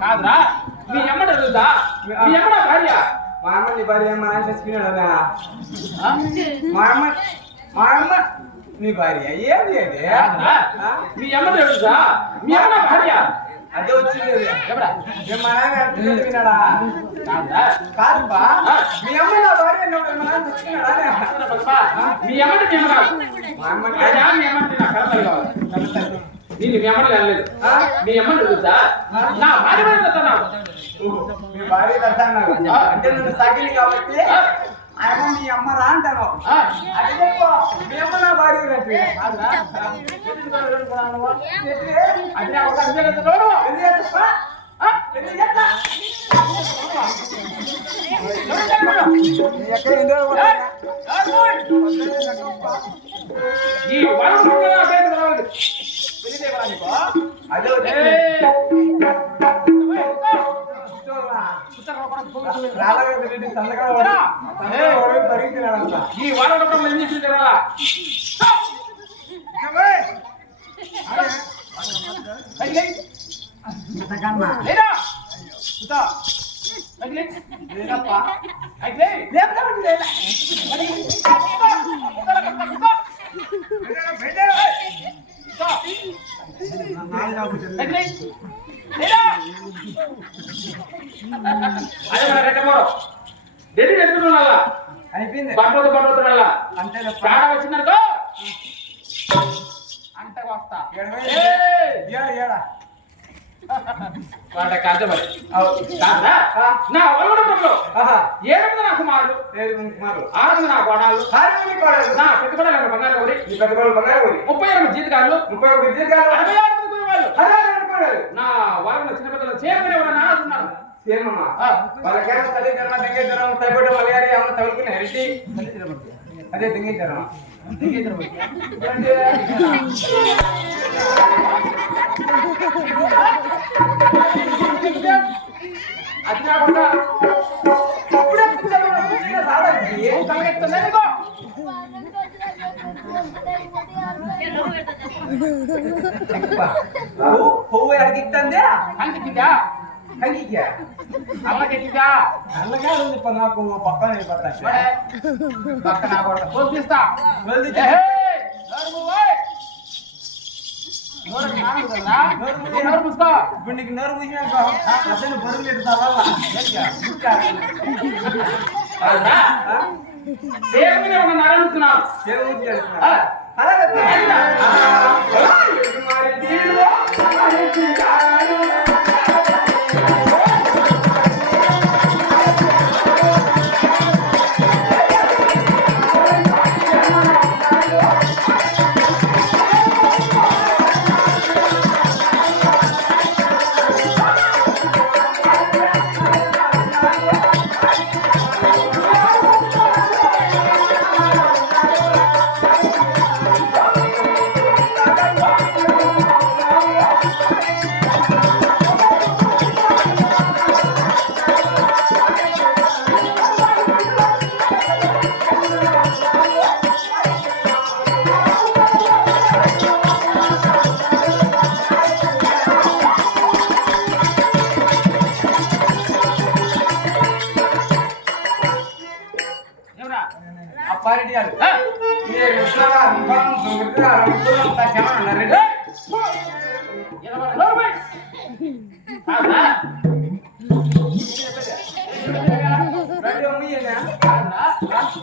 కాదురా మీ అమ్మ అడుగుతా మీ అమ్మ భార్య మా అమ్మ నీ భార్య మా ఆయన చచ్చిపోయినాడు మా అమ్మ నీ భార్య ఏంది అది కాదురా, మీ అమ్మ తెలుసా? మీ అమ్మ నా భార్య. అదే వచ్చింది ఎవరా? మా నాన్న అంటున్నాడు విన్నాడా? కాదురా, కాదుపా మీ అమ్మ నా భార్య అన్నప్పుడు మా నాన్న చెప్తున్నాడా? మీ అమ్మని మీ అమ్మ కాదు. మా అమ్మ అదే మీ అమ్మని నా కడతలు కావాలి. నేను మీ అమ్మని వెళ్ళలేదు. మీ అమ్మని తెలుసా? నా భార్య మీద చెప్తున్నావు. మీ భార్య కదా అన్నావు. అంటే నువ్వు సాగిలి కాబట్టి ఆయన మీ అమ్మ రా అంటాను. అది చెప్పు మీ అమ్మ నా భార్య అంటే అది నా ఒక అర్థం లేదు చూడు. ఈ వరం అదే ఈ వాడటం ఏం చేసి తెరాలా? అదే మన రెట్టమోరు రెడ్డి రెట్టుకున్నా అయిపోయింది పండుతున్నాళ్ళ అంటే ప్రాణ వచ్చిందనుకో అంటే వస్తా వాట కాదు మరి కాదా నా వలవడంలో 7 మంది నా కుమారులు 6 మంది నా కోడాలు నా పెట్టుకోవడానికి బంగారు కోరి 32 జీతకాలు 66 వాళ్ళు నా వరంలో చిన్న పెద్దలు చేరుకునే నా ఆడుతున్నారు అదే దింగించారు అది కాకుండా ఏం కలిగిస్తుందో పువ్వు అడిగిస్తుందే కంకిందా కంకిగా అల్లకెక్కిందా అల్లగా ఉంది నాకు పక్కన పక్కన చూపిస్తా ఇప్పుడు నీకు నోరు మూసినాక అసలు బరువు పెడతావా అడుగుతున్నా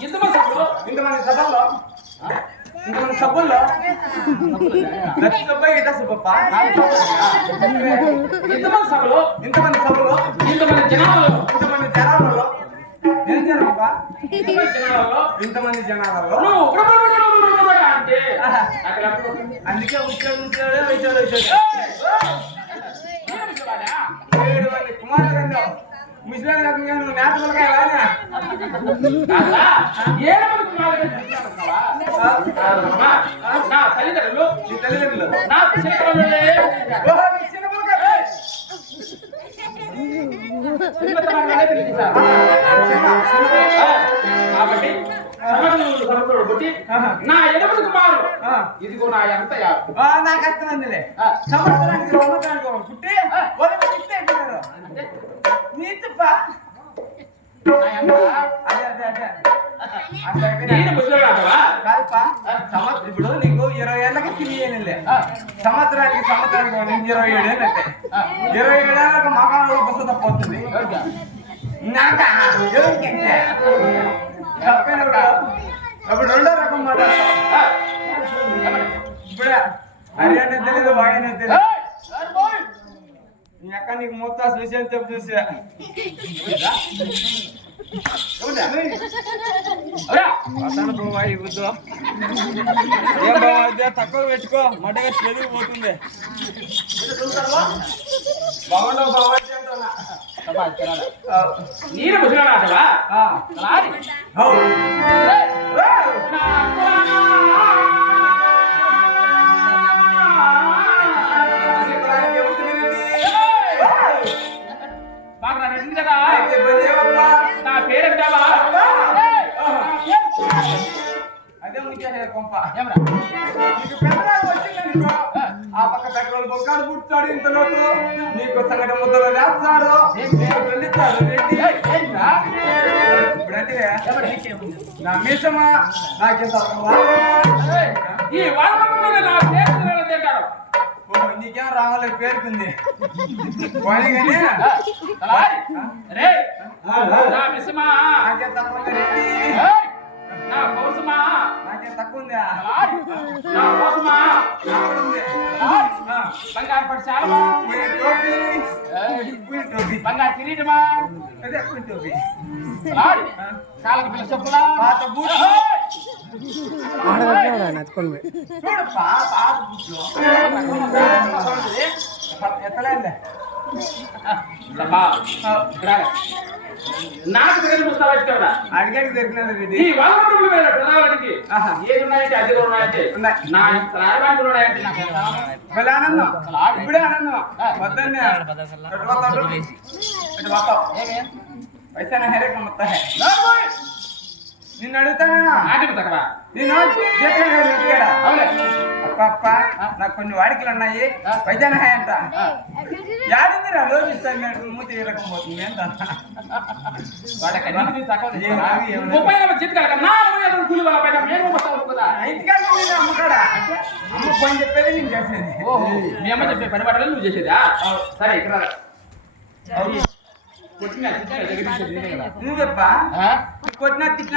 ఇంతమంది సబ్బుల్లో ఇంతమంది సభలో ఇంతమంది జనాలలో ఏం జనాభా ఇంతమంది జనాలలో అంటే అందుకే ఉద్యోగం కుమారుడు ముస్లిం నువ్వు నేతలకాయ నా తల్లిదండ్రులు నీ తల్లిదండ్రులు నా కాబట్టి బట్టి నా ఎడమది కుమారుడు ఇదిగో నా ఎంత నాకు అర్థమైందిలే సంవత్సరానికి పుట్టి నీతిప్ప అదే అట్లా అయిపోయినా. నేను ముసలోడు అంటావా? కాదుపా, ఇప్పుడు నీకు 20 ఏళ్ళకి తిరిగేనిలే సంవత్సరానికి నీకు 27 ఏళ్ళు అయితే 27 ఏళ్ళకి మకాంలో బస్సు తప్పవుతుంది నాకా ఎవరికంటే? అప్పుడు రెండో రకం మాట్లాడతావు. ఇప్పుడే హర్యానా తెలీదు వాయనే తెలీదు. నీ అక్క నీకు మొత్తం విషయం చెప్పు చూసా తక్కువ పెట్టుకో మటగా చెరువు పోతుంది. బాగుండవు బాగుంది అంటున్నా. నేను ముసలోడు అంటావా? అలాగే. బాగా నా రెడ్డి కదా నా పేరేంటావా? అదే ముందు కొంప ఏమరా నీకు పెద్దరాలు వచ్చిందనుకో, ఆ పక్క పెట్రోల్ బొక్కాడు పుట్టాడు ఇంతలోపు నీకు సంగటి ముద్దలు వేస్తాడు వెళ్ళిస్తాడు రెడ్డి. ఇప్పుడంటే నా మీసమా నాకింత ఈ వాడపంలో నా పేరు తింటారు. నీకేం రావాలని పేరుకుంది పోనీ కానీ రే నా మిస్సమా నాకేం తక్కువ ఉంది రెడ్డి, నా కోసమా నాకేం తక్కువ ఉందా? నా కోసమా ఉంది బంగారు పడిశాలమా టోపీ బంగారు కిరీటమా అదే టోపీ కాళ్ళకి పిల్ల చెప్పులా పాత బూట్లు ఎత్తలేండి నాకు దగ్గర ముస్తావా ఇస్తాడా అడిగాకి దొరికినది రెడ్డి. ఈ వాడపంలో ప్రణాళికి ఏది ఉన్నాయంటే అది ఉన్నాయంటే నా రాయబాంకులు ఉన్నాయంటే భలే ఆనందం, ఇప్పుడే ఆనందం. వద్దన్నే పైసా హెరేక మొత్తం నిన్ను అడుగుతానా? నాటి తగ్గరా నేను అప్ప నాకు కొన్ని వాడికలు ఉన్నాయి వైద్యాన ఎంత యాడింది రా రోజు ఇస్తాను మూతి రకపోతుంది ఎంత అమ్మకాడా అమ్మ పని చెప్పేది నేను చేసేది. మీ అమ్మ చెప్పే పని పడాలి నువ్వు చేసేదా? సరే ఇక్కడ నువ్వు చెప్పా కొట్టినా తిట్టినా